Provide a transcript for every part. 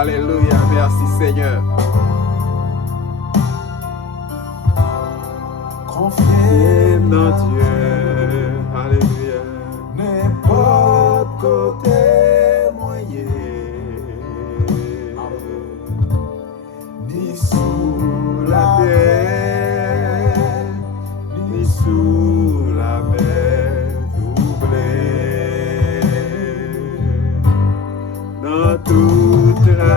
Alléluia, merci Seigneur. Confiez dans Dieu, alléluia. N'importe côté moyen, ni sous la terre, ni sous la mer troublée, dans toute la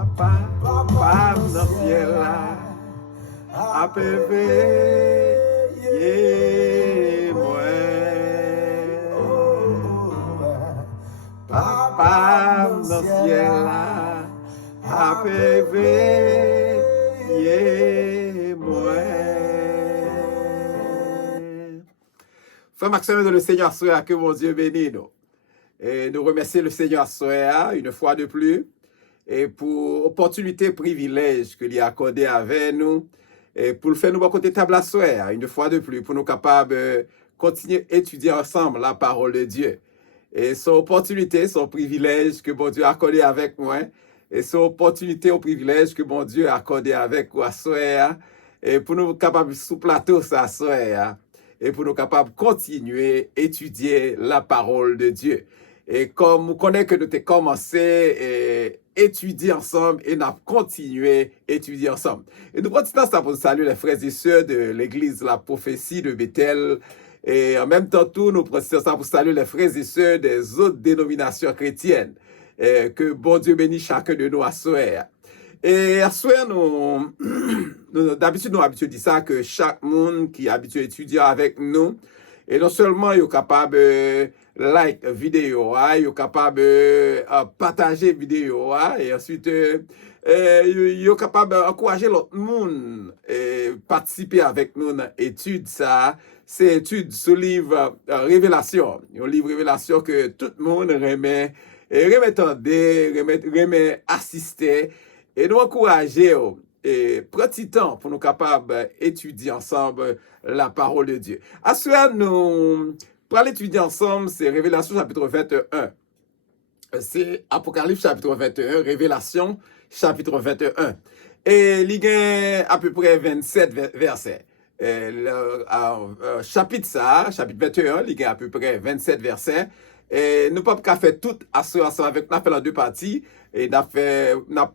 Papa dans ciel là, apévé moi. Papa dans ciel là, apévé moi. Frère Maxime de le Seigneur soit que mon Dieu bénisse nous. Et nous remercions le Seigneur soit une fois de plus et pour l'opportunité, privilège qu'il a accordé avec nous et pour le faire nous côté table à soir une fois de plus pour nous capables de continuer à étudier ensemble la parole de Dieu. Et son opportunité, son privilège que bon Dieu a accordé avec moi et son opportunité, au privilège que bon Dieu a accordé avec moi à soir et pour nous capables sous plateau ça soir et pour nous capables de continuer à étudier la parole de Dieu. Et comme vous connaissez que nous avons commencé à étudier ensemble et nous avons continué à étudier ensemble. Et nous prenons ce temps pour saluer les frères et sœurs de l'église La Prophétie de Bethel. Et en même temps, nous prenons ce temps pour saluer les frères et sœurs des autres dénominations chrétiennes. Et que bon Dieu bénisse chacun de nous à soir. Et à soir, d'habitude, nous habitués de dire ça, que chaque monde qui est habitué à étudier avec nous, et non seulement il est capable de like vidéo, il est capable de partager vidéo, et ensuite il est capable d'encourager l'autre monde et participer avec nous dans l'étude. Ça, c'est l'étude sur le livre Révélation. Un livre Révélation que tout le monde remet assister et nous encourager et prendre temps pour nous capables d'étudier ensemble la parole de Dieu. À cela, nous pour l'étudier ensemble, c'est Révélation chapitre 21. C'est Apocalypse chapitre 21, Révélation chapitre 21. Et il y a à peu près 27 versets. Chapitre 21, il y a à peu près 27 versets. Et nous ne pouvons pas faire tout à ce avec nous, fait en deux parties. Et nous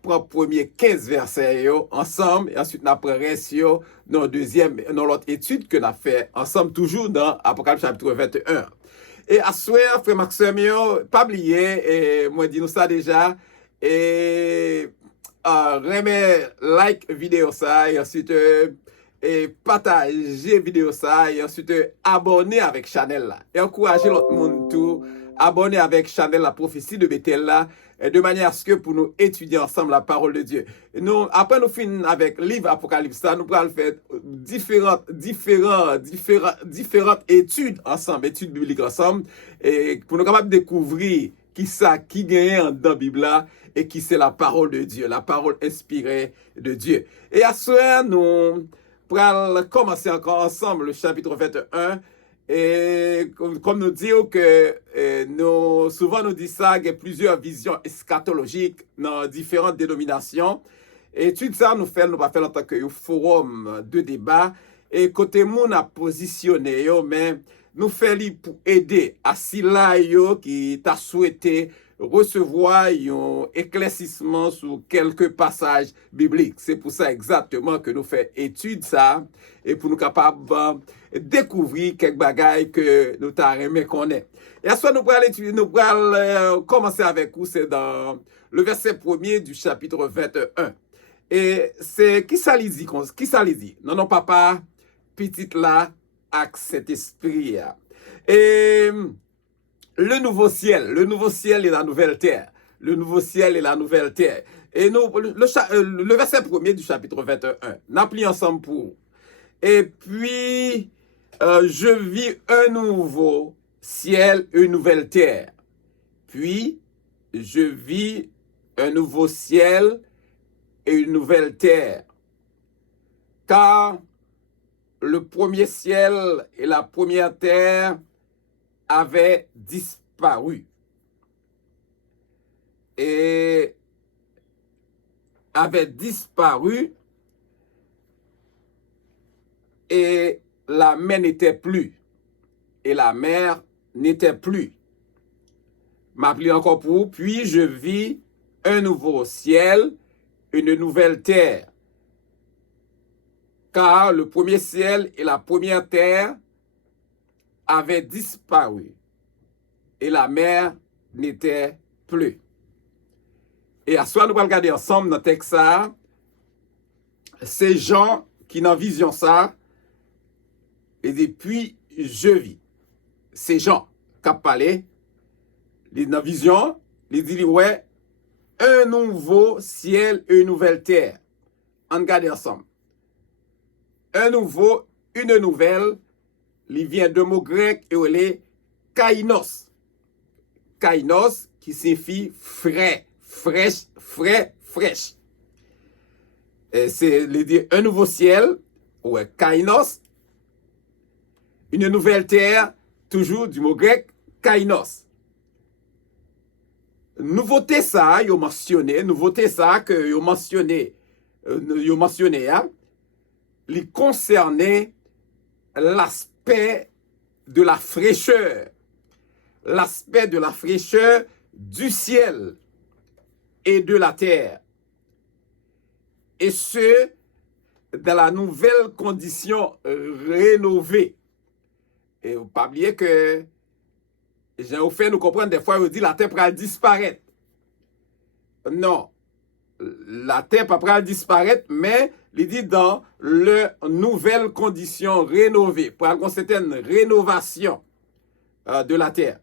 prenons premier 15 versets ensemble. Et ensuite, nous prenons reste dans l'autre étude que nous avons fait ensemble, toujours dans Apocalypse chapitre 21. Et à ce soir, frère Maxime, pas oublier, et moi dis nous ça déjà, et remet like vidéo ça, et ensuite et partager vidéo ça, et ensuite abonner avec Chanel là. Et encourager l'autre monde tout, abonner avec Chanel La Prophétie de Bethel là, de manière à ce que pour nous étudier ensemble la parole de Dieu. Nous, après nous finir avec le livre Apocalypse, nous pourrons faire différentes études ensemble, études bibliques ensemble, et pour nous capables de découvrir qui gagne dans la Bible là, et qui c'est la parole de Dieu, la parole inspirée de Dieu. Et à ce moment, nous pourrons commencer encore ensemble le chapitre 21. Et comme nous disons que souvent nous disons ça, il y a plusieurs visions eschatologiques dans différentes dénominations. Et tout ça nous va faire en tant que forum de débat. Et côté moun a positionné, mais nous faisons pour aider à ceux-là qui t'a souhaité recevoir un éclaircissement sur quelques passages bibliques. C'est pour ça exactement que nous faisons étude ça et pour nous capables découvrir quelques bagailles que nous t'arrêtons qu'on est. Et à ce moment, nous allons commencer avec vous, c'est dans le verset 1er du chapitre 21. Et c'est qui ça dit? Non, papa, petite là, avec cet esprit. Et le nouveau ciel et la nouvelle terre. Le nouveau ciel et la nouvelle terre. Et nous, le verset 1er du chapitre 21, n'appelons ensemble pour. Et puis, je vis un nouveau ciel, une nouvelle terre. Puis, je vis un nouveau ciel et une nouvelle terre. Car le premier ciel et la première terre avaient disparu. Et avaient disparu et la mer n'était plus. Et la mer n'était plus. M'appelez encore pour, puis je vis un nouveau ciel, une nouvelle terre. Car le premier ciel et la première terre avaient disparu. Et la mer n'était plus. Et à soi, nous allons regarder ensemble dans le texte ça. Ces gens qui n'ont vision ça, et depuis je vis. Ces gens qui ont parlé, ils ont vision, ils disent ouais, un nouveau ciel et une nouvelle terre. On regarde ensemble. Un nouveau, une nouvelle, il vient de mot grec et il est kainos. Kainos qui signifie frais, fraîche, frais, fraîche. C'est un nouveau ciel, ouais, kainos. Une nouvelle terre, toujours du mot grec kainos. Nouveauté ça, il mentionné, nouveauté ça que il mentionné, hein, il concernait l'aspect de la fraîcheur. L'aspect de la fraîcheur du ciel et de la terre. Et ce, dans la nouvelle condition rénovée. Et vous pas oublier que j'ai fait nous comprendre des fois, on dit la terre pourra disparaître. Non. La terre pourra disparaître, mais il dit dans le nouvelle condition rénovée, pour avoir une certaine rénovation de la terre.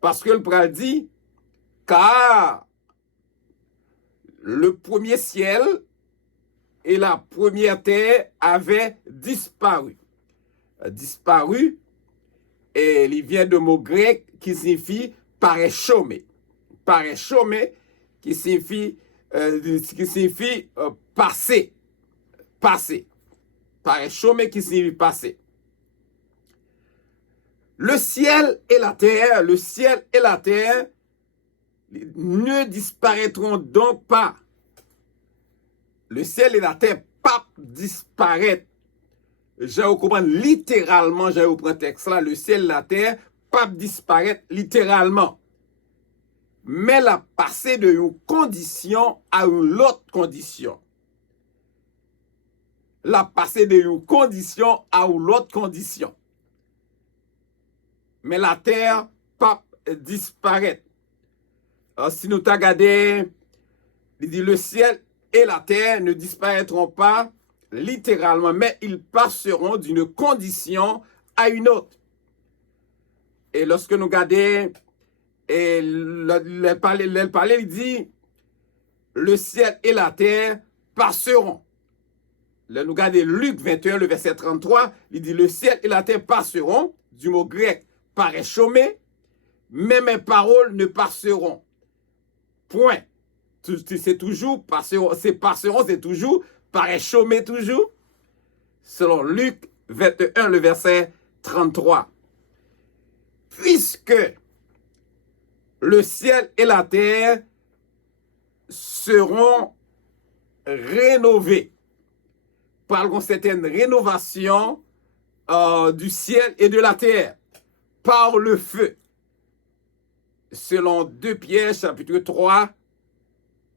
Parce que le pral dit, car le premier ciel et la première terre avaient disparu. Disparu, et il vient de mot grec qui signifie parechomé. Parechomé qui signifie passer. Passer. Parechomé qui signifie passer. Le ciel et la terre ne disparaîtront donc pas. Le ciel et la terre pas disparaître. Je vais vous comprendre littéralement, je vais vous prendre le texte là, le ciel et la terre pas disparaître littéralement. Mais la passer de une condition à une autre condition. La passer de une condition à une autre condition. Mais la terre pas disparaître. Alors, si nous regardons, il dit le ciel et la terre ne disparaîtront pas littéralement, mais ils passeront d'une condition à une autre. Et lorsque nous regardons, et il dit le ciel et la terre passeront. Là, nous regardons Luc 21, le verset 33, il dit le ciel et la terre passeront, du mot grec parechomé, mais mes paroles ne passeront. Point. C'est toujours passeront, c'est toujours parechomé toujours. Selon Luc 21, le verset 33. Puisque le ciel et la terre seront rénovés par une certaine rénovation du ciel et de la terre par le feu. Selon 2 Pierre chapitre 3,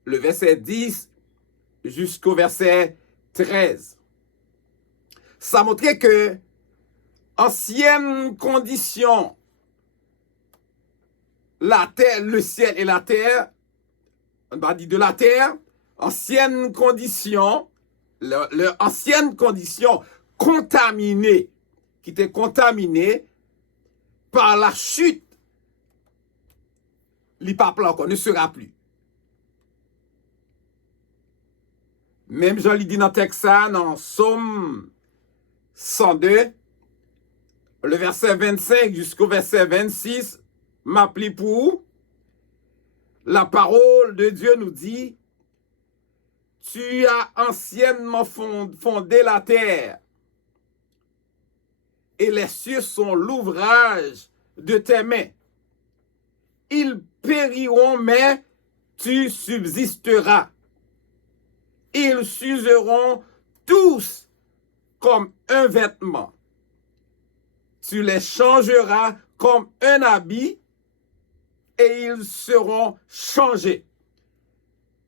le verset 10 jusqu'au verset 13. Ça montrait que ancienne condition, la terre, le ciel et la terre, on va dire de la terre, ancienne condition, leur ancienne condition contaminée, qui était contaminée par la chute, l'hypaplan ne sera plus. Même Jean dit dans le texte, dans Somme 102, le verset 25 jusqu'au verset 26, m'appli pour la parole de Dieu nous dit, tu as anciennement fondé la terre, et les cieux sont l'ouvrage de tes mains. Ils périront, mais tu subsisteras. Ils s'useront tous comme un vêtement. Tu les changeras comme un habit et ils seront changés.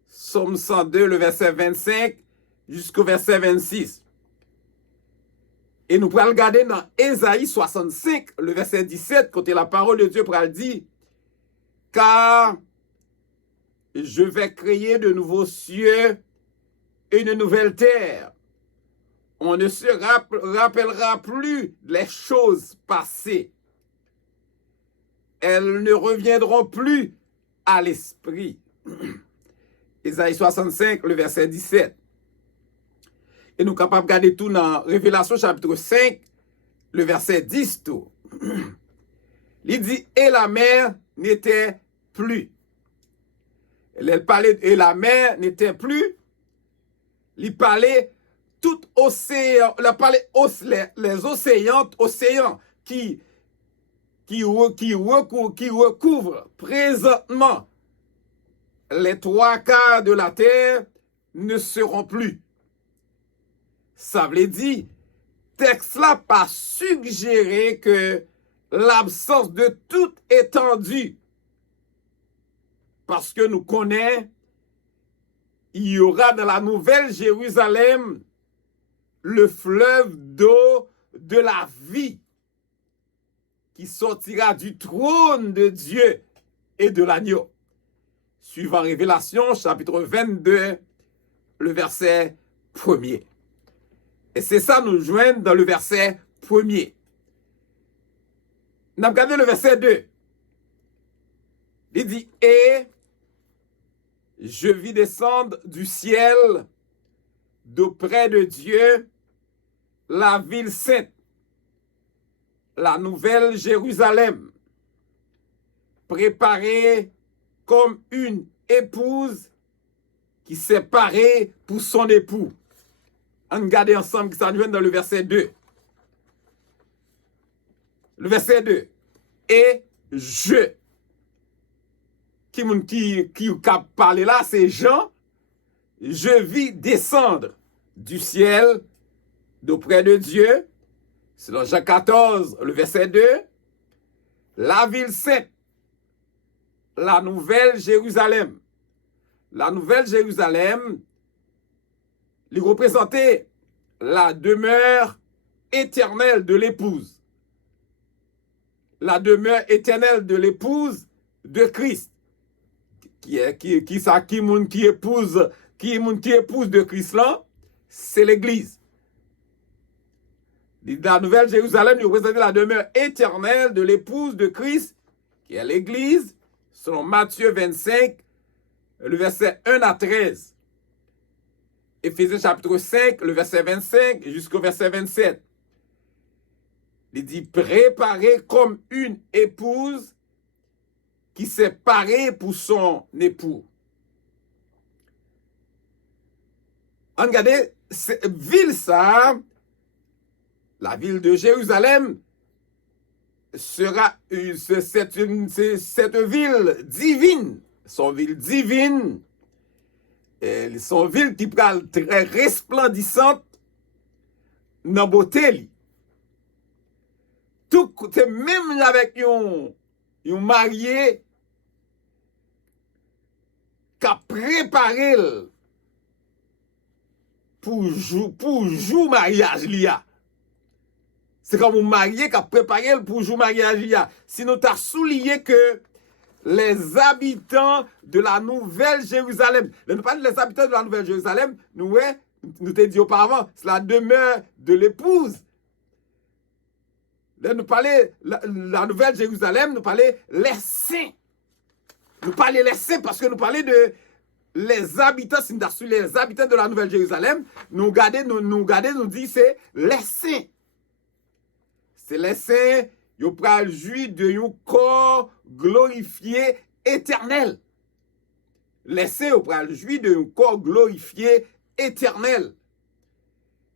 Somme 102, le verset 25 jusqu'au verset 26. Et nous pourrons regarder dans Ésaïe 65, le verset 17, côté la parole de Dieu pour dire, car je vais créer de nouveaux cieux et une nouvelle terre. On ne se rappellera plus les choses passées. Elles ne reviendront plus à l'esprit. Ésaïe 65, le verset 17. Et nous sommes capables de regarder tout dans Révélation chapitre 5, le verset 10 tout. Il dit, et la mer n'était plus. Elle parlait, et la mer n'était plus. Il parlait tout océan, il parlait les océans qui recouvrent présentement les 3/4 de la terre ne seront plus. Ça veut dire, texte là pas suggéré que l'absence de toute étendue, parce que nous connaissons, il y aura dans la Nouvelle Jérusalem le fleuve d'eau de la vie qui sortira du trône de Dieu et de l'agneau. Suivant Révélation, chapitre 22, le verset 1er. Et c'est ça nous joignent dans le verset 1er. Nous avons regardé le verset 2. Il dit, et je vis descendre du ciel d'auprès de Dieu la ville sainte, la nouvelle Jérusalem, préparée comme une épouse qui s'est parée pour son époux. On regarde ensemble que ça nous vient dans le verset 2. Le verset 2. Et je. Qui parle là, c'est Jean. Je vis descendre du ciel d'auprès de Dieu. C'est dans Jean 14, le verset 2. La ville sainte, la nouvelle Jérusalem. La nouvelle Jérusalem, il représentait la demeure éternelle de l'épouse. La demeure éternelle de l'épouse de Christ. Qui épouse de Christ là, c'est l'Église. La nouvelle Jérusalem représentait la demeure éternelle de l'épouse de Christ, qui est l'Église, selon Matthieu 25, le verset 1 à 13. Éphésiens chapitre 5, le verset 25 jusqu'au verset 27. Il dit, préparez comme une épouse qui s'est parée pour son époux. Regardez, cette ville, ça, la ville de Jérusalem, sera cette ville divine. Son ville divine, son ville qui sera très resplendissante dans beauté. Tout, même avec un marié qui a préparé pour jouer mariage liya. C'est comme un marié qui a préparé pour jouer mariage liya. Sinon, tu as souligné que les habitants de la Nouvelle Jérusalem, nous parlons des habitants de la Nouvelle Jérusalem, nous t'ai dit auparavant, c'est la demeure de l'épouse. Là, nous parlons la Nouvelle Jérusalem, nous parlons les saints. Nous parlons les saints parce que nous parlons de les habitants, si nous avons les habitants de la Nouvelle Jérusalem, nous dit c'est les saints. C'est les saints, ils prennent jouir de un corps glorifié éternel. Les saints, ils prennent jouir de un corps glorifié éternel.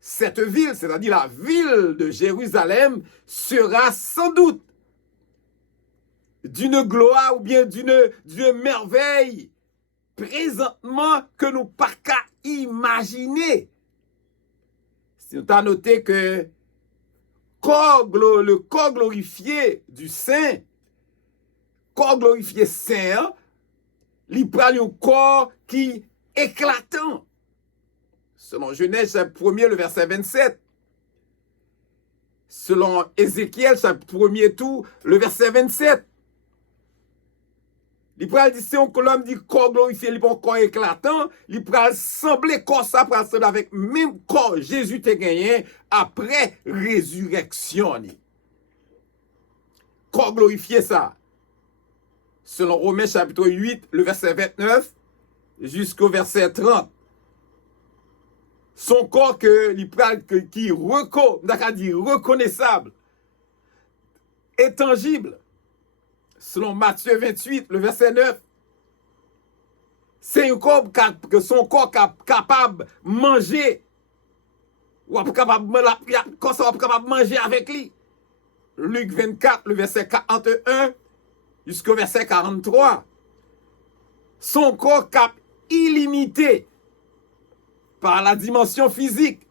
Cette ville, c'est-à-dire la ville de Jérusalem, sera sans doute d'une gloire ou bien d'une merveille présentement que nous pas qu'à imaginer. Si on a noté que le corps glorifié du Saint, corps glorifié Saint, il prend un corps qui est éclatant. Selon Genèse, chapitre 1er, le verset 27. Selon Ézéchiel, chapitre 1er, tout, le verset 27. Il pral dire, c'est un l'homme dit corps glorifié, il pas corps éclatant, il pral sembler corps ça pral sembler avec même corps Jésus te gagné après résurrection. Corps glorifié ça. Selon Romains chapitre 8, le verset 29 jusqu'au verset 30. Son corps qui reconnaissable et tangible. Selon Matthieu 28, le verset 9, c'est un corps que son corps capable de manger. Ou capable de manger avec lui. Luc 24, le verset 41 jusqu'au verset 43. Son corps cap illimité par la dimension physique.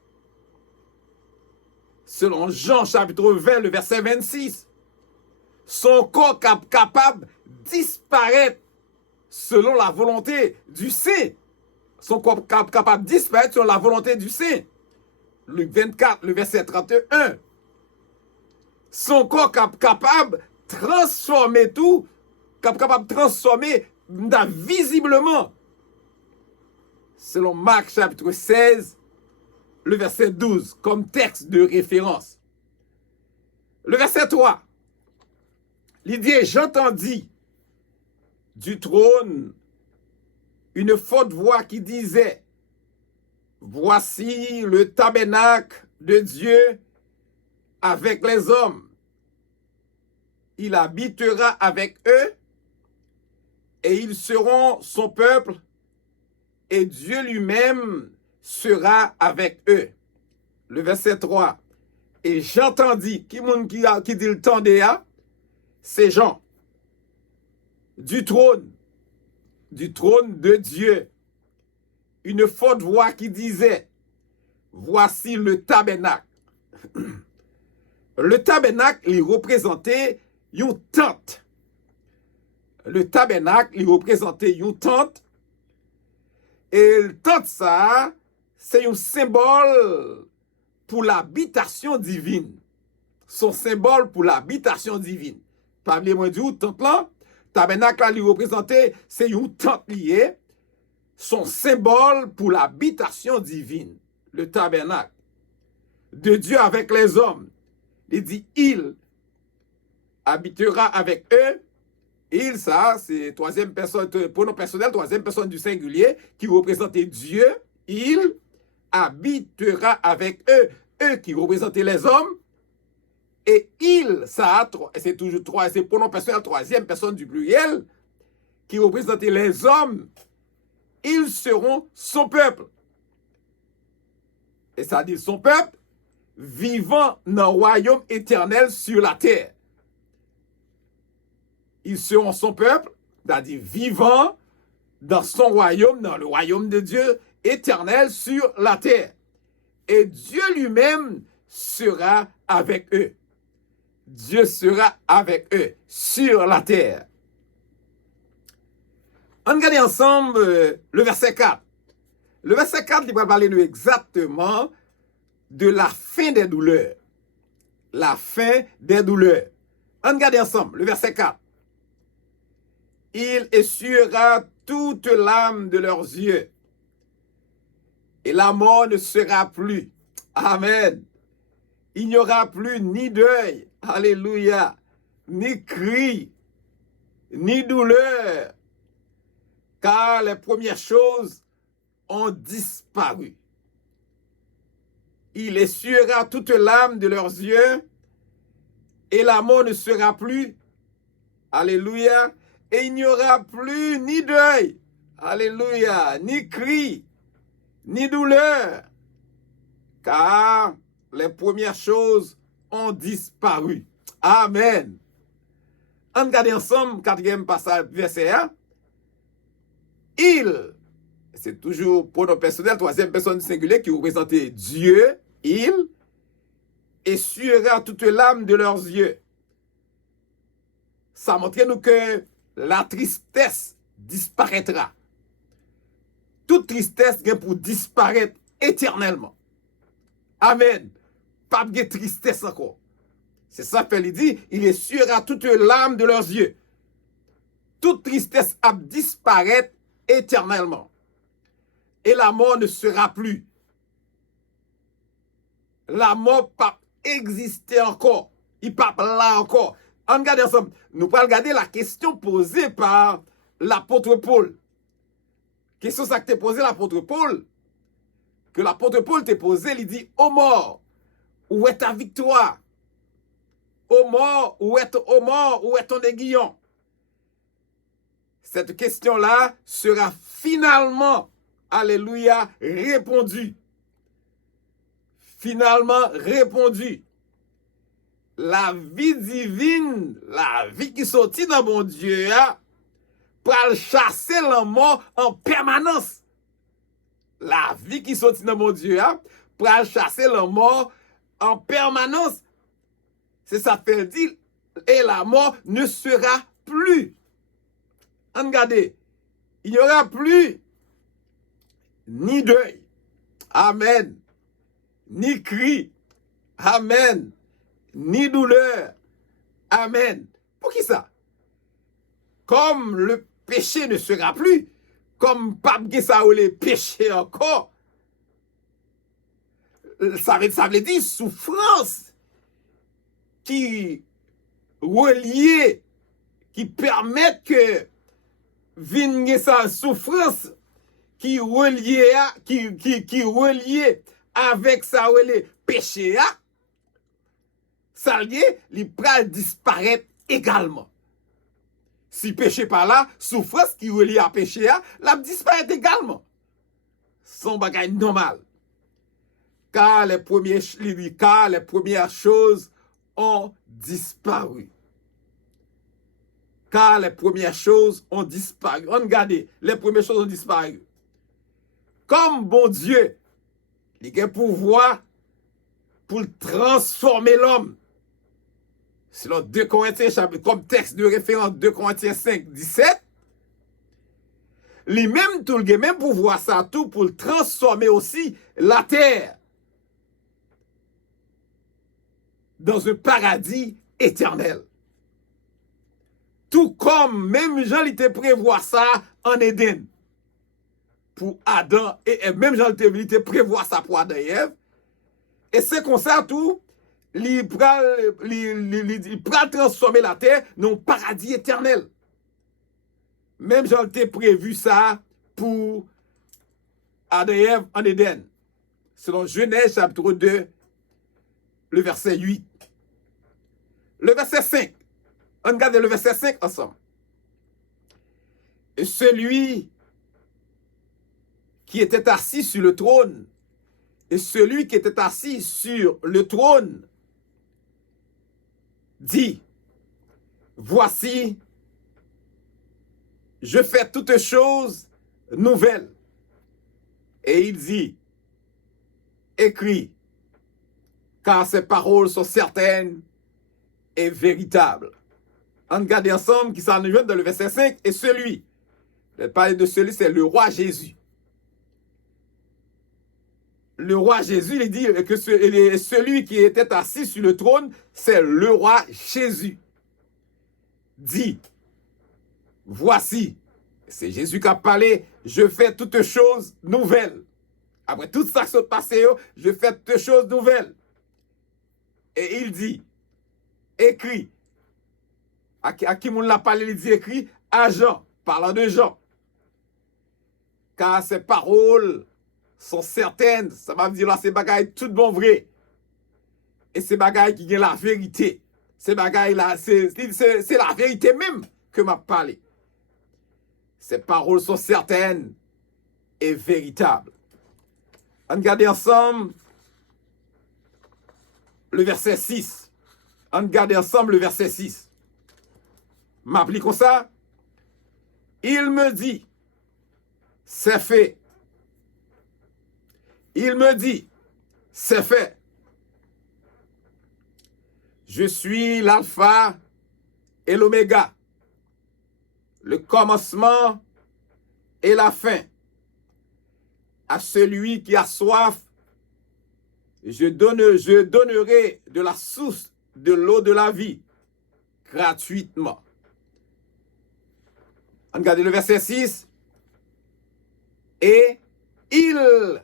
Selon Jean chapitre 20, le verset 26. Son corps capable de disparaître selon la volonté du Saint. Son corps capable de disparaître selon la volonté du Saint. Luc 24, le verset 31. Son corps capable de transformer tout, capable de transformer visiblement. Selon Marc chapitre 16, le verset 12, comme texte de référence. Le verset 3. Il dit, j'entendis du trône une forte voix qui disait, voici le tabernacle de Dieu avec les hommes. Il habitera avec eux et ils seront son peuple et Dieu lui-même sera avec eux. Le verset 3. Et j'entendis, qui dit le temps déjà, c'est Jean, du trône de Dieu, une forte voix qui disait, voici le tabernacle. Le tabernacle, il représentait une tente. Le tabernacle, il représentait une tente. Et le tente, ça, c'est un symbole pour l'habitation divine. Son symbole pour l'habitation divine. Parlez-moi du tente là. Tabernacle là, il représentait, c'est une tente liée. Son symbole pour l'habitation divine. Le tabernacle. De Dieu avec les hommes. Il dit, il habitera avec eux. Il, ça, c'est troisième personne, pronom personnel, troisième personne du singulier, qui représentait Dieu. Il habitera avec eux. Eux qui représentaient les hommes. Et il, ça, c'est toujours trois, c'est pronom personnel, troisième personne du pluriel, qui représentait les hommes. Ils seront son peuple. Et ça dit son peuple, vivant dans le royaume éternel sur la terre. Ils seront son peuple, c'est-à-dire vivant dans son royaume, dans le royaume de Dieu éternel sur la terre. Et Dieu lui-même sera avec eux. Dieu sera avec eux sur la terre. On regarde ensemble le verset 4. Le verset 4, il va parler nous exactement de la fin des douleurs. La fin des douleurs. On regarde ensemble le verset 4. Il essuiera toute l'âme de leurs yeux. Et la mort ne sera plus. Amen. Il n'y aura plus ni deuil. Alléluia. Ni cri. Ni douleur. Car les premières choses ont disparu. Il essuiera toute l'âme de leurs yeux. Et la mort ne sera plus. Alléluia. Et il n'y aura plus ni deuil. Alléluia. Ni cri. Ni douleur. Car les premières choses ont disparu. Amen. On regarde ensemble, quatrième passage, verset 1. Il, c'est toujours pronom personnel, troisième personne singulière qui représentait Dieu. Il essuiera toute l'âme de leurs yeux. Ça montre nous que la tristesse disparaîtra. Toute tristesse vient pour disparaître éternellement. Amen. Pas de tristesse encore. C'est ça qu'il dit. Il essuiera toute l'âme de leurs yeux. toute tristesse a disparaître éternellement. Et la mort ne sera plus. La mort pas exister encore. Il pas là encore. On regarde ensemble. Nous allons regarder la question posée par l'apôtre Paul. Question ça que t'es posée l'apôtre Paul. Que l'apôtre Paul t'est posé, il dit, ô mort, où est ta victoire? Ô mort, où est ton aiguillon? Cette question-là sera finalement, alléluia, répondue. Finalement répondue. La vie divine, la vie qui sortit dans mon Dieu, pour chasser la mort en permanence. La vie qui sortit dans mon Dieu, pour chasser la mort en permanence. C'est ça fait dire, et la mort ne sera plus. Regardez, il n'y aura plus ni deuil, amen, ni cri, amen, ni douleur, amen. Pour qui ça? Comme le péché ne sera plus, comme Pape Gessa ou les péchés encore, ça veut dire souffrance qui reliée, qui permet que vigne sa souffrance qui relié avec ça les péchés, ça lié, il peut disparaître également. Si péché par là, souffrance qui relie à péché, la disparaît également. Son bagage normal. Car les premières choses ont disparu. Car les premières choses ont disparu. Regardez, les premières choses ont disparu. Comme bon Dieu, il a pouvoir pour transformer l'homme. Selon 2 Corinthiens, comme texte de référence 2 Corinthiens 5, 17, lui-même, tout le même pouvoir, ça tout pour transformer aussi la terre dans un paradis éternel. Tout comme même Jean il te prévoit ça en Éden pour Adam et même Jean il te prévoit ça pour Adam et Ève. Et c'est comme ça tout, il prend transformer la terre dans un paradis éternel. Même Jean il prévu ça pour Adam et Ève en Éden. Selon Genèse chapitre 2, le verset 8. Le verset 5. On regarde le verset 5 ensemble. Et celui qui était assis sur le trône, dit, voici, je fais toutes choses nouvelles. Et il dit, écris, car ces paroles sont certaines et véritables. On regarde ensemble qui s'en joint dans le verset 5, et celui, je vais parler de celui, c'est le roi Jésus. Le roi Jésus, il dit que celui qui était assis sur le trône, c'est le roi Jésus. Dit, voici, c'est Jésus qui a parlé, je fais toutes choses nouvelles. Après tout ça qui s'est passé, je fais toutes choses nouvelles. Et il dit, écrit, à qui on l'a parlé, il dit écrit, à Jean, parlant de Jean. Car ces paroles sont certaines, ça va me dire là, ces bagailles tout bon vrai. Et ces bagailles qui ont la vérité. Ces bagailles là, c'est la vérité même que m'a parlé. Ces paroles sont certaines et véritables. On regarde ensemble le verset 6. On regarde ensemble le verset 6. M'appliquons ça. Il me dit, c'est fait. Il me dit, c'est fait. Je suis l'alpha et l'oméga, le commencement et la fin. À celui qui a soif, je donnerai de la source de l'eau de la vie gratuitement. On regarde le verset 6. Et il,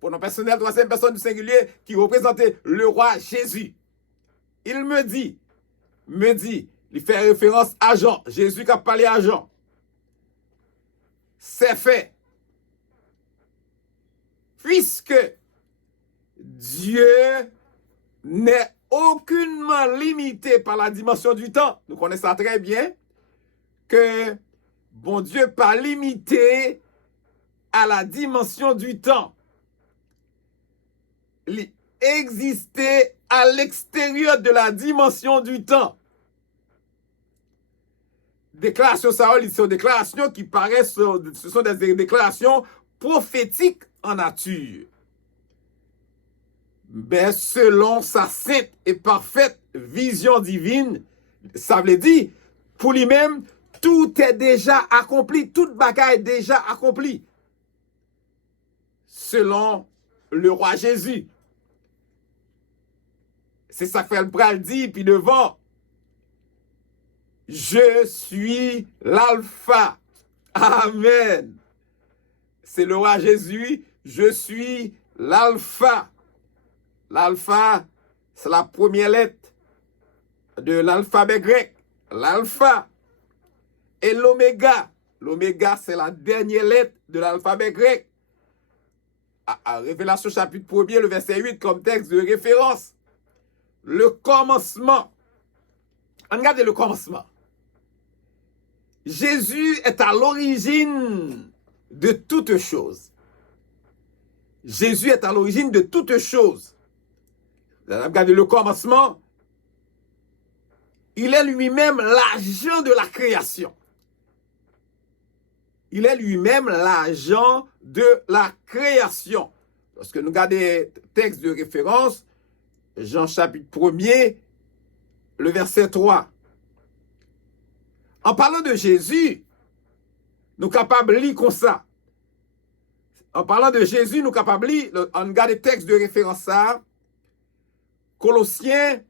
pronom personnel, troisième personne du singulier, qui représentait le roi Jésus. Il me dit, il fait référence à Jean. Jésus qui a parlé à Jean. C'est fait. Puisque Dieu n'est aucunement limité par la dimension du temps. Nous connaissons très bien que bon Dieu pas limité à la dimension du temps. Il existait à l'extérieur de la dimension du temps. Déclaration, ça, ce sont des déclarations qui paraissent, ce sont des déclarations prophétiques en nature. Mais selon sa sainte et parfaite vision divine, ça veut dire, pour lui-même, tout est déjà accompli, toute bagaille est déjà accomplie. Selon le roi Jésus. C'est ça que fait le bras dit, puis devant. Je suis l'alpha. Amen. C'est le roi Jésus. Je suis l'alpha. L'alpha, c'est la première lettre de l'alphabet grec. L'alpha. Et l'oméga. L'oméga, c'est la dernière lettre de l'alphabet grec. À Révélation chapitre 1er, le verset 8, comme texte de référence. Le commencement. Regardez le commencement. Jésus est à l'origine de toutes choses. Jésus est à l'origine de toutes choses. Regardez le commencement. Il est lui-même l'agent de la création. Il est lui-même l'agent de la création. Lorsque nous regardons les textes de référence, Jean chapitre 1er, le verset 3. En parlant de Jésus, nous sommes capables de lire comme ça. En parlant de Jésus, nous sommes capables de lire, on regarde les textes de référence ça, Colossiens,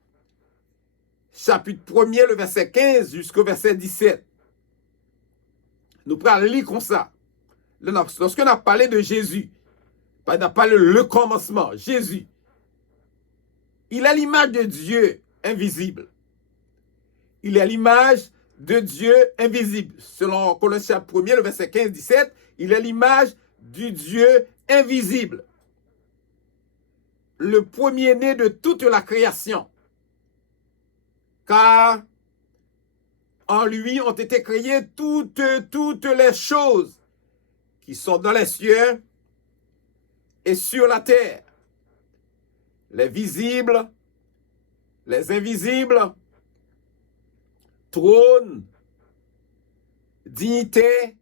chapitre 1er, le verset 15 jusqu'au verset 17. Nous prenons lire comme ça. Lorsqu'on a parlé de Jésus, on a parlé le commencement, Jésus. Il a l'image de Dieu invisible. Il a l'image de Dieu invisible. Selon Colossiens 1er, le verset 15-17, il a l'image du Dieu invisible. Le premier-né de toute la création. Car en lui ont été créées toutes les choses qui sont dans les cieux et sur la terre. Les visibles, les invisibles, trône, dignité,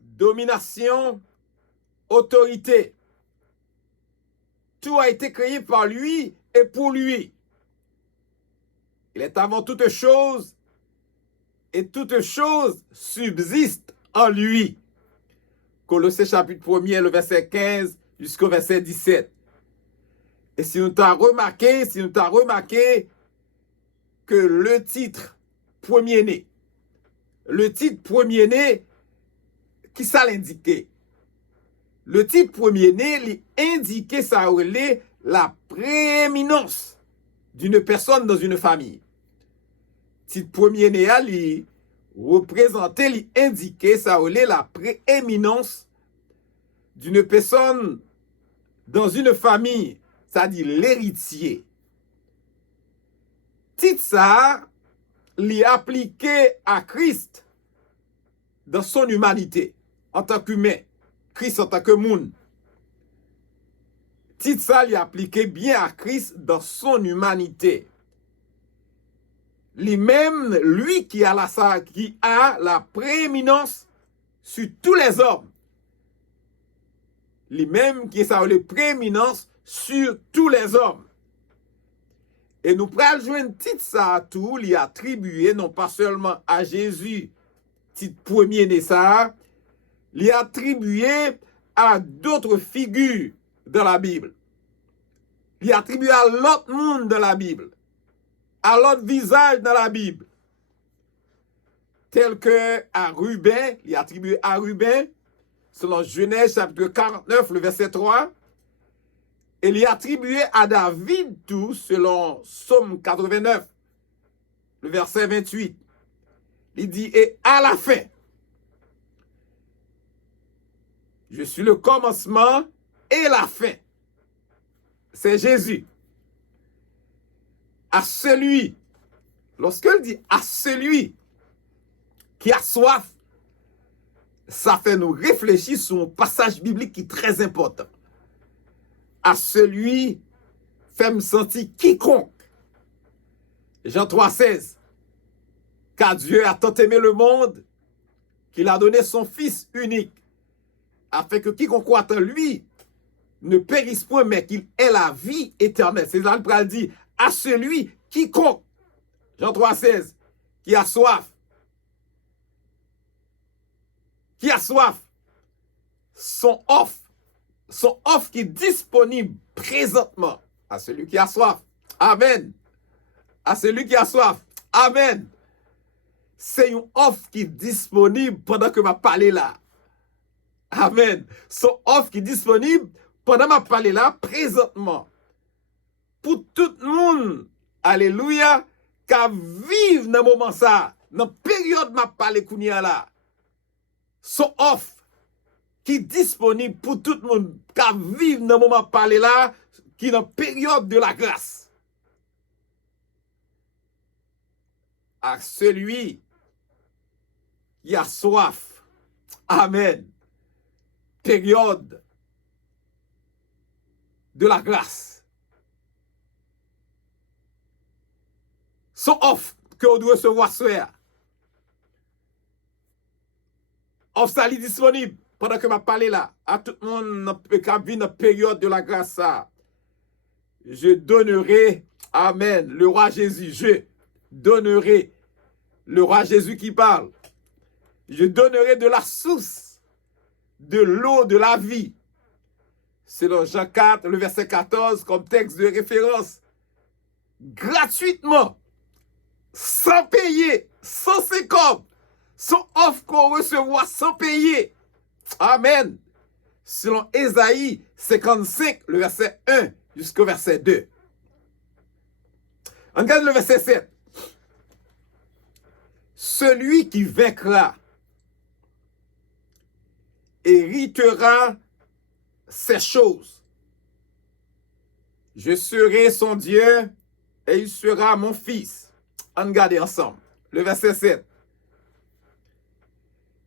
domination, autorité. Tout a été créé par lui et pour lui. Il est avant toute chose et toute chose subsiste en lui. Colossiens chapitre 1er, le verset 15 jusqu'au verset 17. Et si nous t'avons remarqué que le titre premier-né, qui ça l'indiquait? Le titre premier-né, l'indiquait ça relait la prééminence d'une personne dans une famille. Titre premier-né, il représentait, il indiquait ça relait la prééminence d'une personne dans une famille, c'est-à-dire l'héritier. Titre ça, l'y appliqué à Christ dans son humanité, en tant qu'humain, Christ en tant que monde. Titre ça, l'y appliqué bien à Christ dans son humanité. Lui-même, lui qui a la prééminence sur tous les hommes. Lui-même qui a la prééminence sur tous les hommes. Et nous prenons joindre titre ça à tout, l'y attribué non pas seulement à Jésus, titre premier-né ça, l'y attribué à d'autres figures dans la Bible. L'y attribué à l'autre monde dans la Bible, à l'autre visage dans la Bible. tel que à Ruben, il est attribué à Ruben, selon Genèse chapitre 49, le verset 3. Et il est attribué à David tout, selon Psaume 89, le verset 28. Il dit, et à la fin, je suis le commencement et la fin. C'est Jésus. À celui, lorsqu'il dit à celui qui a soif, ça fait nous réfléchir sur un passage biblique qui est très important. À celui, fait me sentir quiconque. Jean 3,16. Car Dieu a tant aimé le monde qu'il a donné son Fils unique, afin que quiconque croit en lui ne périsse point, mais qu'il ait la vie éternelle. C'est là le dit à celui quiconque, Jean 3,16, qui a soif. Qui a soif. Son offre qui est disponible présentement à celui qui a soif. Amen. À celui qui a soif. Amen. C'est une offre qui est disponible pendant que je parle là. Amen. Son offre qui est disponible pendant que je parle là présentement. Pour tout le monde, alléluia, qui vivent dans le moment ça, dans la période que je parle là. Son offre qui est disponible pour tout le monde qui vivent dans le moment parler là, qui est dans la période de la grâce. À celui qui a soif. Amen. Période de la grâce. Son offre que on doit recevoir ce soir. Offre ça est disponible. Pendant que je parle là, à tout le monde qui vit dans la période de la grâce, je donnerai, amen, le roi Jésus, je donnerai, le roi Jésus qui parle, je donnerai de la source, de l'eau de la vie. Selon Jean 4, le verset 14, comme texte de référence, gratuitement, sans payer, sans sécombre, son offre qu'on recevra sans payer. Amen. Selon Ésaïe 55, le verset 1 jusqu'au verset 2. On regarde le verset 7. Celui qui vaincra héritera ces choses. Je serai son Dieu et il sera mon fils. On regarde ensemble. Le verset 7.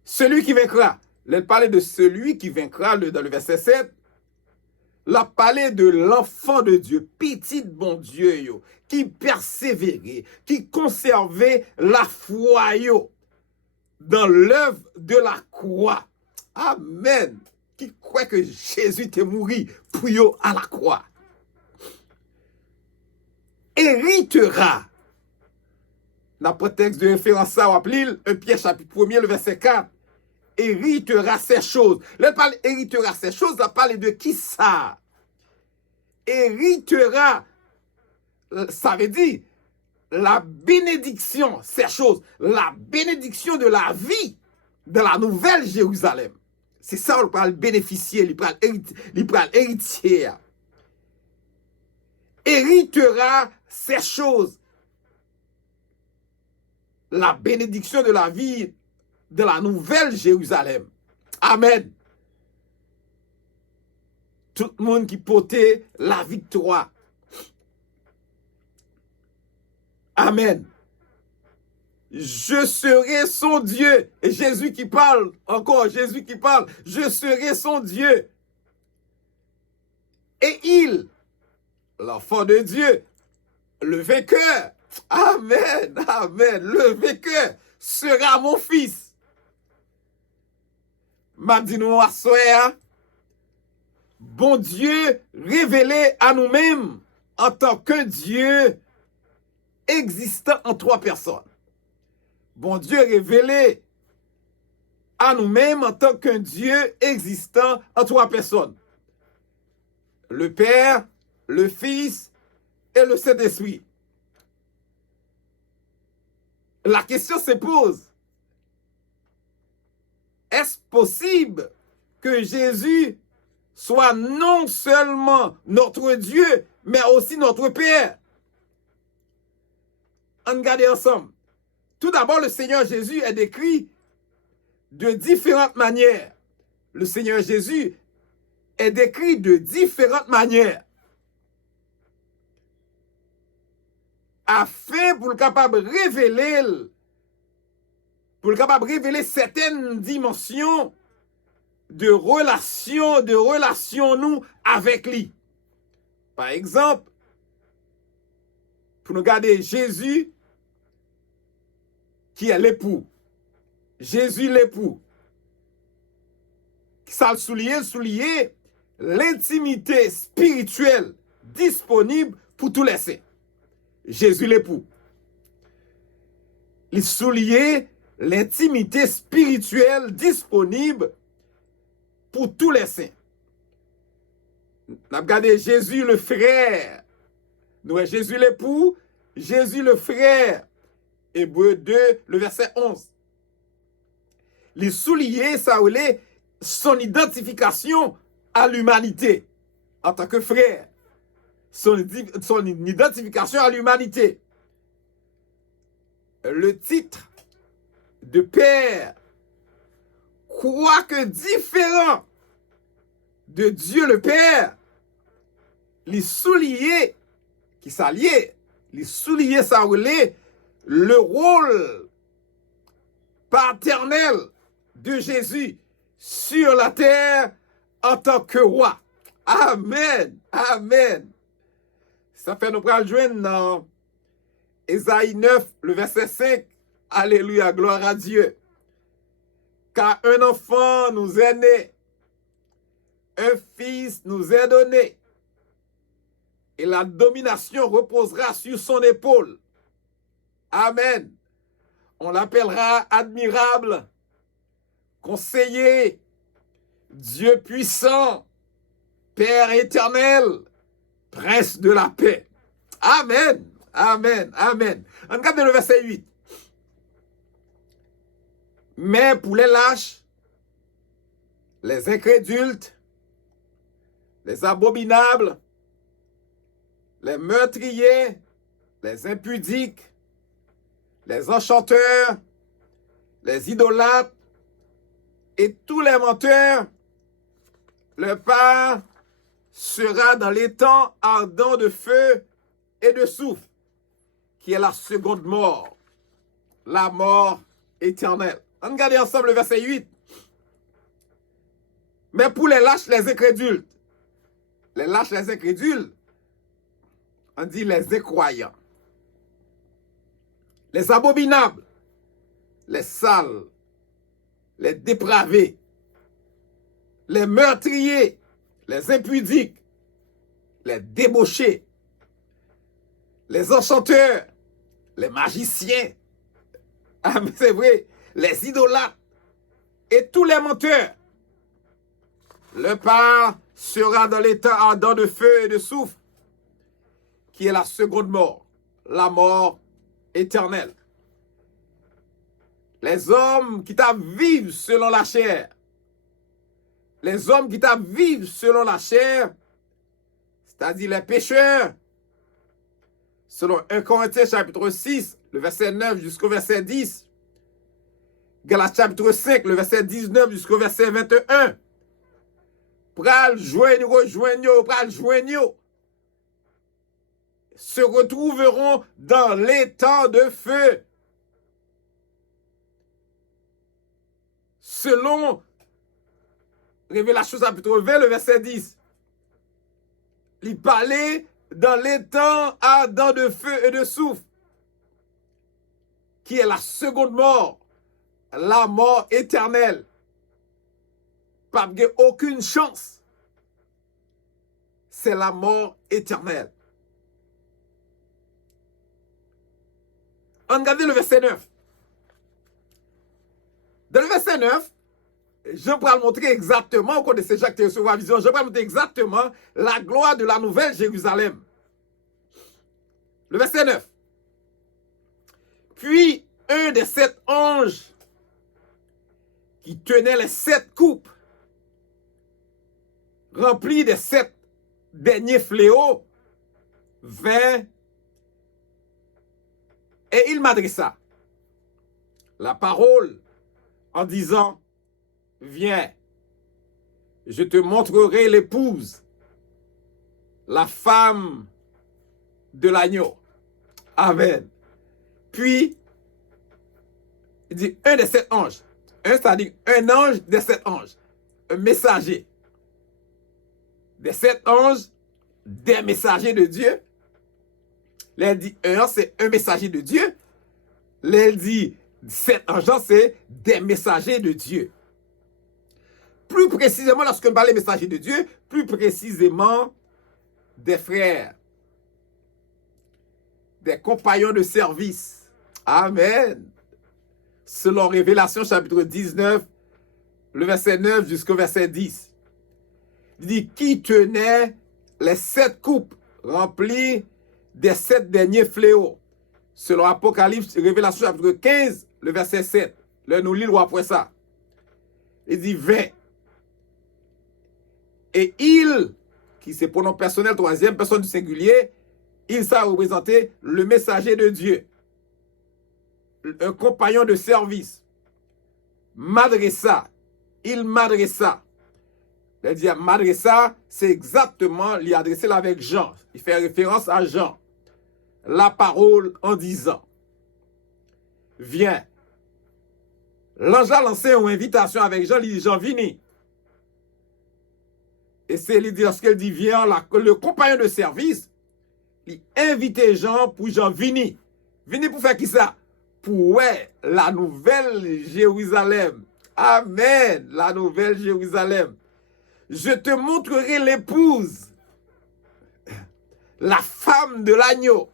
Celui qui vaincra. Elle parlait de celui qui vaincra dans le verset 7. La parlé de l'enfant de Dieu, petit bon Dieu, yo, qui persévérait, qui conservait la foi yo, dans l'œuvre de la croix. Amen. Qui croit que Jésus était mort pour yo à la croix. Héritera. Dans le texte de référence, ça, on appelle 1 Pierre chapitre 1er, le verset 4. Héritera ces choses. Là, parle héritera ces choses, là, parle de qui ça? Héritera, ça veut dire la bénédiction, ces choses, la bénédiction de la vie de la nouvelle Jérusalem. C'est ça, on parle bénéficier, il parle héritier. Héritera ces choses, la bénédiction de la vie de la nouvelle Jérusalem. Amen. Tout le monde qui portait la victoire. Amen. Je serai son Dieu. Et Jésus qui parle, encore Jésus qui parle, je serai son Dieu. Et il, l'enfant de Dieu, le vainqueur, amen, amen, le vainqueur sera mon fils. M'a dit nous à soir, bon Dieu révélé à nous-mêmes en tant que Dieu existant en trois personnes. Bon Dieu révélé à nous-mêmes en tant qu'un Dieu existant en trois personnes. Le Père, le Fils et le Saint-Esprit. La question se pose, est-ce possible que Jésus soit non seulement notre Dieu, mais aussi notre Père? On regarde ensemble. Tout d'abord, le Seigneur Jésus est décrit de différentes manières. Le Seigneur Jésus est décrit de différentes manières. Afin pour le capable révéler certaines dimensions de relation nous avec lui. Par exemple, pour nous garder Jésus qui est l'époux. Jésus l'époux. Ça le soulier l'intimité spirituelle disponible pour tous les saints. Jésus l'époux. Il soulier l'intimité spirituelle disponible pour tous les saints. Nous avons regardé Jésus le frère. Nous avons Jésus l'époux, Jésus le frère. Hébreux 2, le verset 11. Il soulier ça son identification à l'humanité en tant que frère. Son identification à l'humanité. Le titre de père, quoique différent de Dieu le Père, les souliers qui s'alliaient, les souliers ça le rôle paternel de Jésus sur la terre en tant que roi. Amen. Amen. Ça fait nous pral joindre dans Ésaïe 9, le verset 5. Alléluia, gloire à Dieu. Car un enfant nous est né, un fils nous est donné, et la domination reposera sur son épaule. Amen. On l'appellera admirable, conseiller, Dieu puissant, Père éternel, prince de la paix. Amen. Amen. Amen. On regarde le verset 8. Mais pour les lâches, les incrédules, les abominables, les meurtriers, les impudiques, les enchanteurs, les idolâtres et tous les menteurs, le part sera dans les temps ardents de feu et de soufre, qui est la seconde mort, la mort éternelle. On regarde ensemble le verset 8. Mais pour les lâches, les incrédules, on dit les incroyants, les abominables, les sales, les dépravés, les meurtriers, les impudiques, les débauchés, les enchanteurs, les magiciens, ah mais c'est vrai, les idolâtres et tous les menteurs. Le part sera dans l'état ardent de feu et de soufre, qui est la seconde mort, la mort éternelle. Les hommes qui vivent selon la chair, c'est-à-dire les pécheurs, selon 1 Corinthiens chapitre 6, le verset 9 jusqu'au verset 10, Galates chapitre 5, le verset 19 jusqu'au verset 21, pral joignent, se retrouveront dans les temps de feu. Selon Révélation chapitre 20, le verset 10, il parlait dans les temps ardents de feu et de soufre, qui est la seconde mort, la mort éternelle. Pas aucune chance. C'est la mort éternelle. On regarde le verset 9. Dans le verset 9, je vais montrer exactement, au cours de ces Jacques recevoir vision, je vais montrer exactement la gloire de la nouvelle Jérusalem. Le verset 9. Puis un des 7 anges qui tenait les 7 coupes remplies des 7 derniers fléaux, vint et il m'adressa la parole en disant, viens, je te montrerai l'épouse, la femme de l'agneau. Amen. Puis, il dit un des 7 anges. C'est-à-dire un ange des 7 anges. Un messager. Des 7 anges, des messagers de Dieu. Là, il dit un ange, c'est un messager de Dieu. Là, il dit 7 anges, c'est des messagers de Dieu. Plus précisément, lorsque on parle des messagers de Dieu, plus précisément des frères, des compagnons de service. Amen. Selon Révélation chapitre 19, le verset 9 jusqu'au verset 10. Il dit, qui tenait les 7 coupes remplies des 7 derniers fléaux. Selon Apocalypse, Révélation chapitre 15, le verset 7. Là, nous lisons après ça. Il dit, 20. Et il, qui c'est pronom personnel, troisième personne du singulier, il s'est représenté le messager de Dieu, un compagnon de service, m'adressa, il m'adressa. Il dit m'adressa, c'est exactement, il adressé là avec Jean. Il fait référence à Jean. La parole en disant, viens. L'ange a lancé une invitation avec Jean, il dit, Jean, vini. Et c'est lorsqu'il dit, viens, le compagnon de service, il invite Jean pour Jean, vini. Vini pour faire qui ça? Pour la nouvelle Jérusalem. Amen, la nouvelle Jérusalem. Je te montrerai l'épouse, la femme de l'agneau.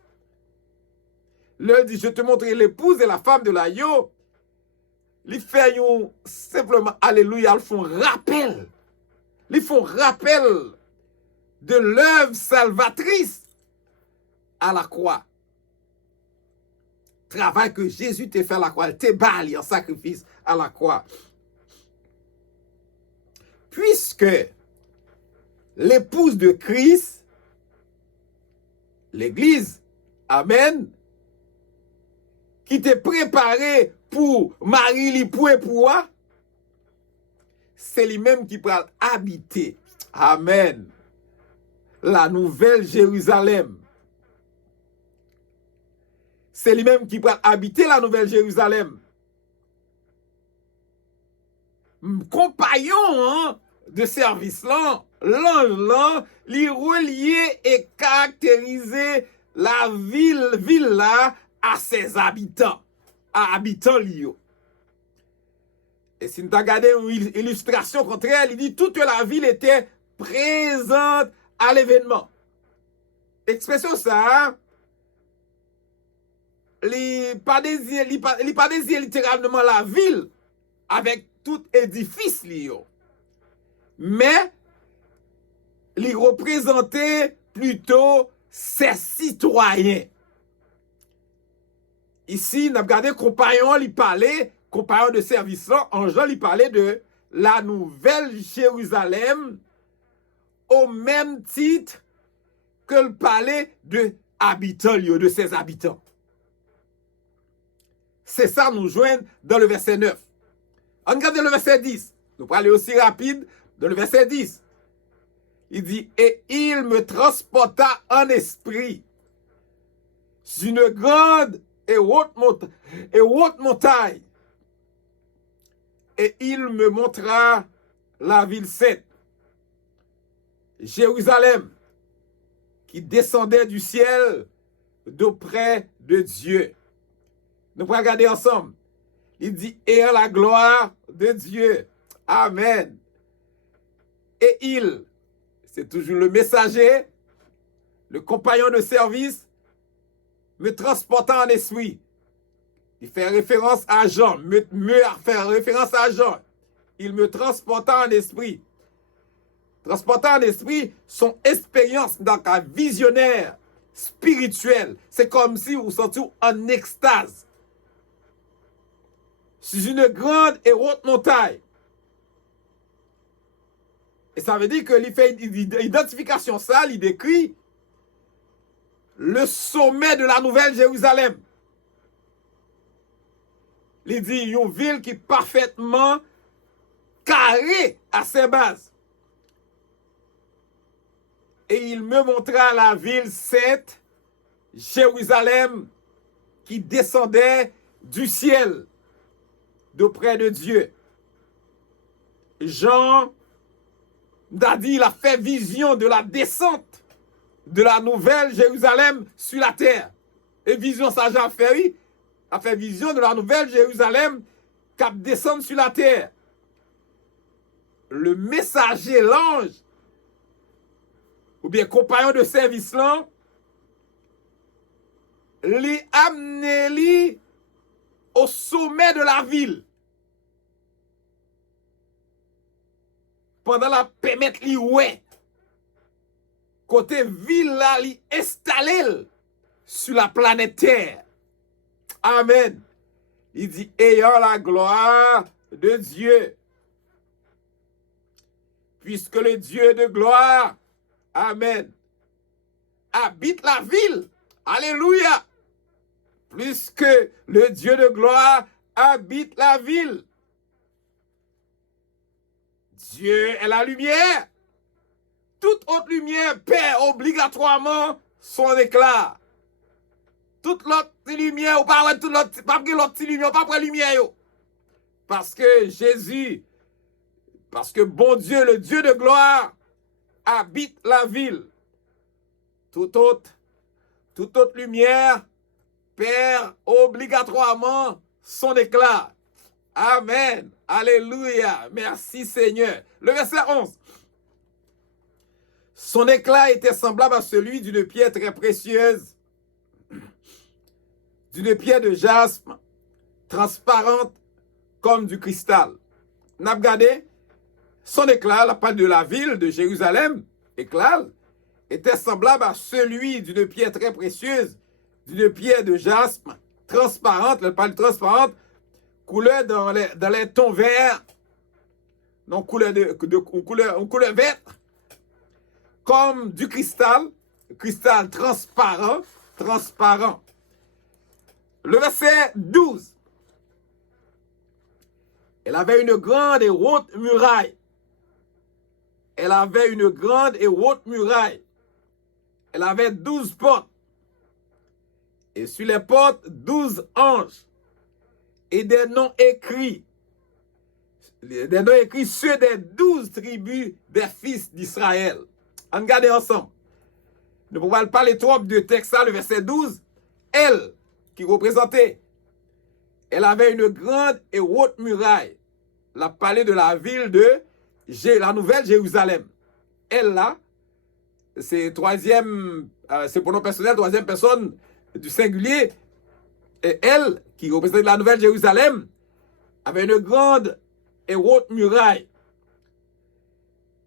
L'un dit, je te montrerai l'épouse et la femme de l'agneau. Ils font simplement, alléluia, ils font rappel. Ils font rappel de l'œuvre salvatrice à la croix. Travail que Jésus t'a fait à la croix, il t'a bali en sacrifice à la croix. Puisque l'épouse de Christ, l'Église, amen, qui t'est préparée pour Marie, pour époux, c'est lui-même qui peut habiter, amen, la nouvelle Jérusalem. C'est lui-même qui peut habiter la nouvelle Jérusalem. Compagnon de service là, l'ange là, lui relier et caractériser la ville là à ses habitants, à habitants liés. Et si nous regardons une illustration contraire, il dit toute la ville était présente à l'événement. Expression ça, il pas désir littéralement la ville avec tout édifice lié. Mais il représentait plutôt ses citoyens. Ici, nous avons regardé compagnon, il parlait, compagnon de service là, en Jean, il parlait de la nouvelle Jérusalem au même titre que le palais de habitants, de ses habitants. C'est ça nous joignent dans le verset 9. On regarde le verset 10. Nous allons aller aussi rapide dans le verset 10. Il dit, et il me transporta en esprit sur une grande et haute montagne. Et il me montra la ville sainte, Jérusalem, qui descendait du ciel d'auprès de Dieu. Nous pouvons regarder ensemble. Il dit, et à la gloire de Dieu. Amen. Et il, c'est toujours le messager, le compagnon de service, me transportant en esprit. Il fait référence à Jean, me fait référence à Jean. Il me transportant en esprit. Transportant en esprit, son expérience dans un visionnaire spirituel. C'est comme si vous sentiez en extase. sur une grande et haute montagne. Et ça veut dire qu'il fait une identification ça, il décrit le sommet de la Nouvelle Jérusalem. Il dit une ville qui est parfaitement carrée à ses bases. Et il me montra la ville sainte, Jérusalem, qui descendait du ciel, d'auprès de Dieu. Jean a dit, il a fait vision de la descente de la nouvelle Jérusalem sur la terre. Et vision, ça Jean fait, oui. A fait vision de la nouvelle Jérusalem qui descend sur la terre. Le messager, l'ange, ou bien compagnon de service là, li amené li au sommet de la ville. Pendant la permettre li ouais. Côté ville là, li installé sur la planète Terre. Amen. Il dit, ayant la gloire de Dieu. Puisque le Dieu de gloire, amen, habite la ville. Alléluia. Puisque le Dieu de gloire habite la ville. Dieu est la lumière. Toute autre lumière perd obligatoirement son éclat. Toute l'autre lumière, ou pas toute l'autre, pas l'autre lumière, pas lumière yo. Parce que Jésus, parce que bon Dieu, le Dieu de gloire, habite la ville. Toute autre lumière perd obligatoirement son éclat. Amen. Alléluia. Merci Seigneur. Le verset 11. Son éclat était semblable à celui d'une pierre très précieuse, d'une pierre de jaspe, transparente comme du cristal. N'a regardé, son éclat, la part de la ville de Jérusalem, éclat, était semblable à celui d'une pierre très précieuse, d'une pierre de jaspe, transparente, la part transparente, couleur dans les tons verts, non couleur couleur verte, comme du cristal transparent. Le verset 12. Elle avait une grande et haute muraille. Elle avait une grande et haute muraille. Elle avait 12 portes. Et sur les portes, 12 anges. Et des noms écrits. Des noms écrits ceux des 12 tribus des fils d'Israël. On regarde ensemble. Nous ne pouvons pas les trop de texte, le verset 12. Elle, qui représentait, elle avait une grande et haute muraille. La palais de la ville de la nouvelle Jérusalem. Elle là, c'est c'est pronom personnel, troisième personne du singulier. Et elle, qui représente la nouvelle Jérusalem, avait une grande et haute muraille.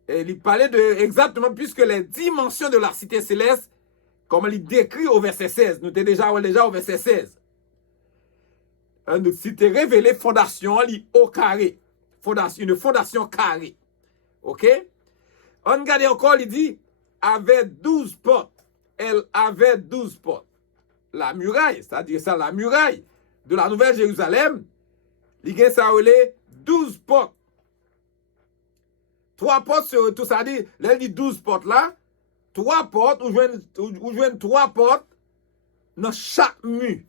Et il parlait exactement, puisque les dimensions de la cité céleste, comme il décrit au verset 16, nous étions déjà au verset 16. Une cité révélée, fondation, au carré. Une fondation carrée. Ok? On regarde encore, il dit, avait 12 portes. Elle avait 12 portes. La muraille, c'est-à-dire ça, la muraille de la Nouvelle Jérusalem, il y a ça, 12 portes. 3 portes sur tout ça, dit, là, il dit 12 portes là, 3 portes, ou joignent 3 portes dans chaque mur.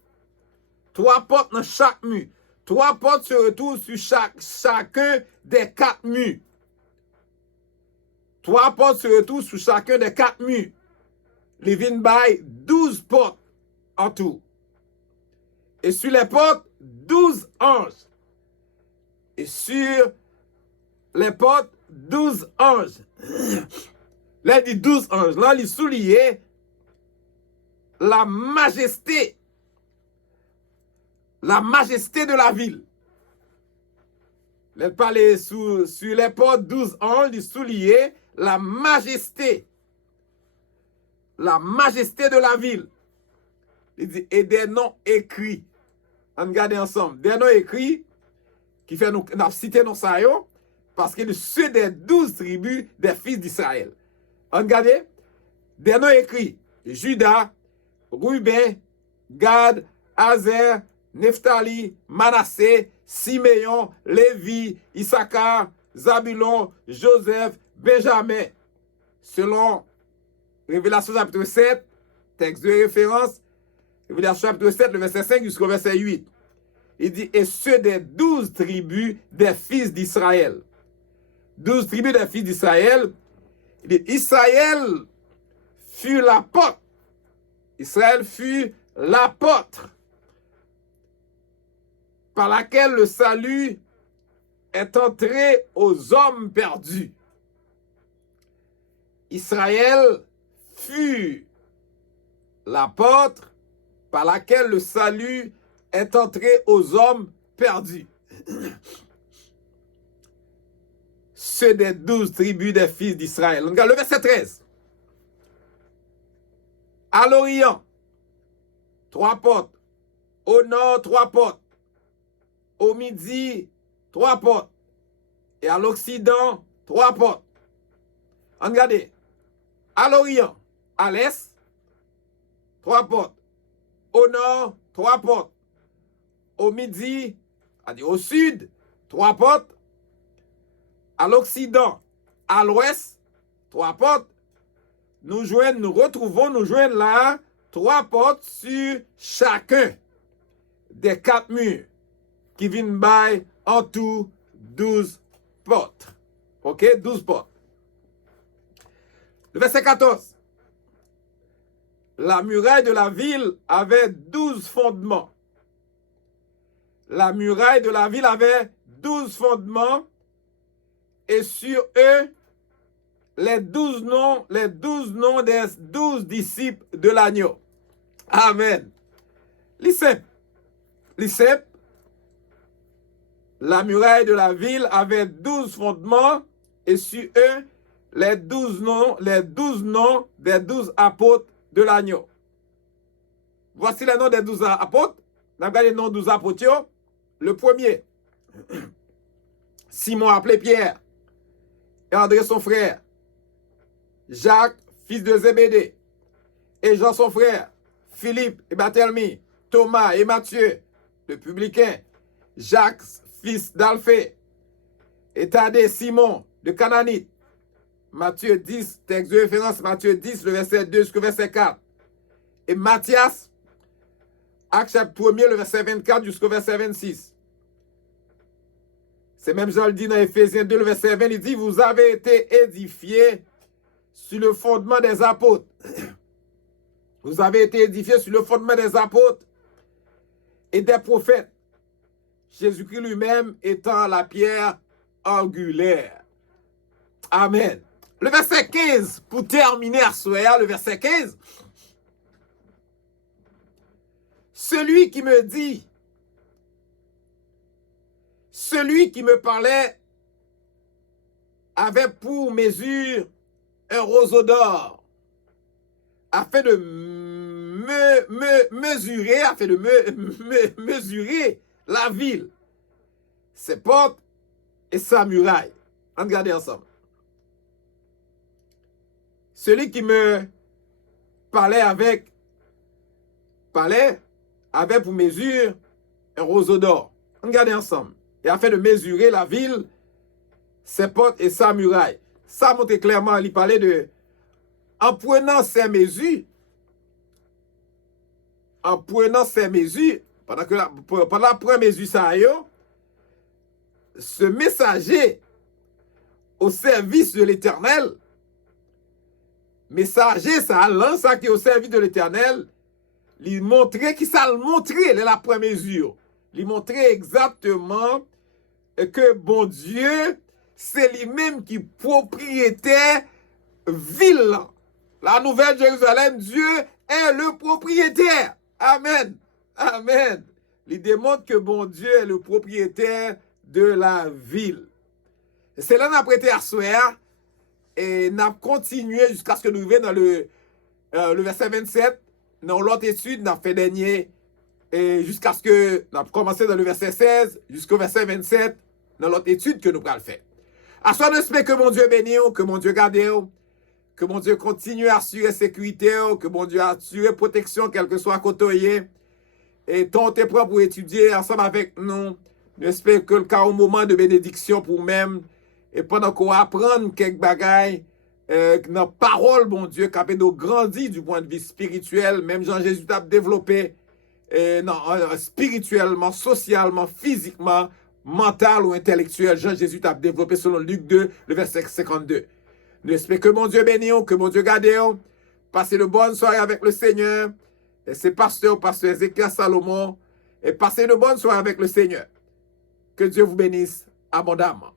3 portes dans chaque mur. 3 portes se retrouvent sur chacun des 4 murs. 3 portes se retrouvent sur chacun des 4 murs. Les vignes by 12 portes en tout. Et sur les portes, 12 anges. Et sur les portes, 12 anges. Là, il dit 12 anges. Là, il souligne la majesté. La majesté de la ville. Il parlait sur les portes 12 anges, il souligne la majesté. La majesté de la ville. Il dit, et des noms écrits. On regarde ensemble. Des noms écrits qui fait nous citer nos saillots, parce que ceux des 12 tribus des fils d'Israël. Regardez, des noms écrits, Judas, Ruben, Gad, Azer, Nephtali, Manassé, Siméon, Lévi, Issachar, Zabulon, Joseph, Benjamin. Selon Révélation chapitre 7, texte de référence, Révélation chapitre 7, le verset 5 jusqu'au verset 8. Il dit, et ceux des 12 tribus des fils d'Israël. 12 tribus des fils d'Israël. Il dit, Israël fut l'apôtre. Israël fut l'apôtre par laquelle le salut est entré aux hommes perdus. Israël fut l'apôtre par laquelle le salut est entré aux hommes perdus. Ceux des 12 tribus des fils d'Israël. Regarde le verset 13. À l'Orient, 3 portes. Au nord, 3 portes. Au midi, 3 portes. Et à l'Occident, 3 portes. Regardez. À l'Orient, à l'Est, 3 portes. Au nord, 3 portes. Au midi, c'est-à-dire au sud, 3 portes. À l'Occident, à l'Ouest, 3 portes. Nous retrouvons là 3 portes sur chacun des 4 murs qui viennent by en tout 12 portes. OK? 12 portes. Le verset 14. La muraille de la ville avait 12 fondements. La muraille de la ville avait 12 fondements et sur eux, les 12 noms des 12 disciples de l'agneau. Amen. Lisep. La muraille de la ville avait 12 fondements et sur eux, les 12 noms des 12 apôtres de l'agneau. Voici les noms des 12 apôtres. On a regardé les noms des 12 apôtres. Le premier, Simon appelé Pierre, et André son frère, Jacques, fils de Zébédée, et Jean son frère, Philippe et Barthélemy, Thomas et Matthieu, le publicain, Jacques, fils d'Alphée, et Thaddée, Simon, le Cananite, Matthieu 10, texte de référence, Matthieu 10, le verset 2 jusqu'au verset 4, et Matthias, Acte chapitre 1er, le verset 24 jusqu'au verset 26. C'est même Jean le dit dans Éphésiens 2, le verset 20, il dit, vous avez été édifiés sur le fondement des apôtres. Vous avez été édifiés sur le fondement des apôtres et des prophètes. Jésus-Christ lui-même étant la pierre angulaire. Amen. Le verset 15, pour terminer à soir, le verset 15. Celui qui me dit, celui qui me parlait avait pour mesure un roseau d'or, afin de mesurer la ville, ses portes et sa muraille. Regardez ensemble. Celui qui me parlait avait pour mesure un roseau d'or. Regardez ensemble. Et afin de mesurer la ville, ses portes et sa muraille. Ça montre clairement, il parlait de, en prenant ces mesures, pendant la première mesure, ça y est, ce messager au service de l'Éternel, messager, ça, l'un, ça qui est au service de l'Éternel, il montrait, qui ça le montrait, la première mesure. Il montrait exactement que bon Dieu, c'est lui-même qui propriétaire ville. La Nouvelle Jérusalem, Dieu est le propriétaire. Amen. Amen. Il démontre que bon Dieu est le propriétaire de la ville. C'est là qu'on a prêté à soir et on a continué jusqu'à ce que nous arrivions dans le verset 27. Dans l'autre étude, on a fait dernier et jusqu'à ce que nous avons commencé dans le verset 16 jusqu'au verset 27 dans l'autre étude que nous allons faire. À soi, nous espérons que mon Dieu bénisse, que mon Dieu garde, que mon Dieu continue à assurer sécurité, que mon Dieu assure protection, quel que soit côté. Et ton t'es prêt pour étudier ensemble avec nous. Nous espérons que le cas au moment de bénédiction pour même, et pendant qu'on apprend quelques bagailles, dans parole, mon Dieu, qui a nous grandi du point de vue spirituel, même Jean-Jésus a développé spirituellement, socialement, physiquement, mental ou intellectuel. Jean-Jésus a développé selon Luc 2, le verset 52. Nous espérons que mon Dieu bénisse, que mon Dieu garde. Passez de bonnes soirées avec le Seigneur. Et c'est pasteur Ézéchiel Salomon. Et passez de bonnes soirées avec le Seigneur. Que Dieu vous bénisse abondamment.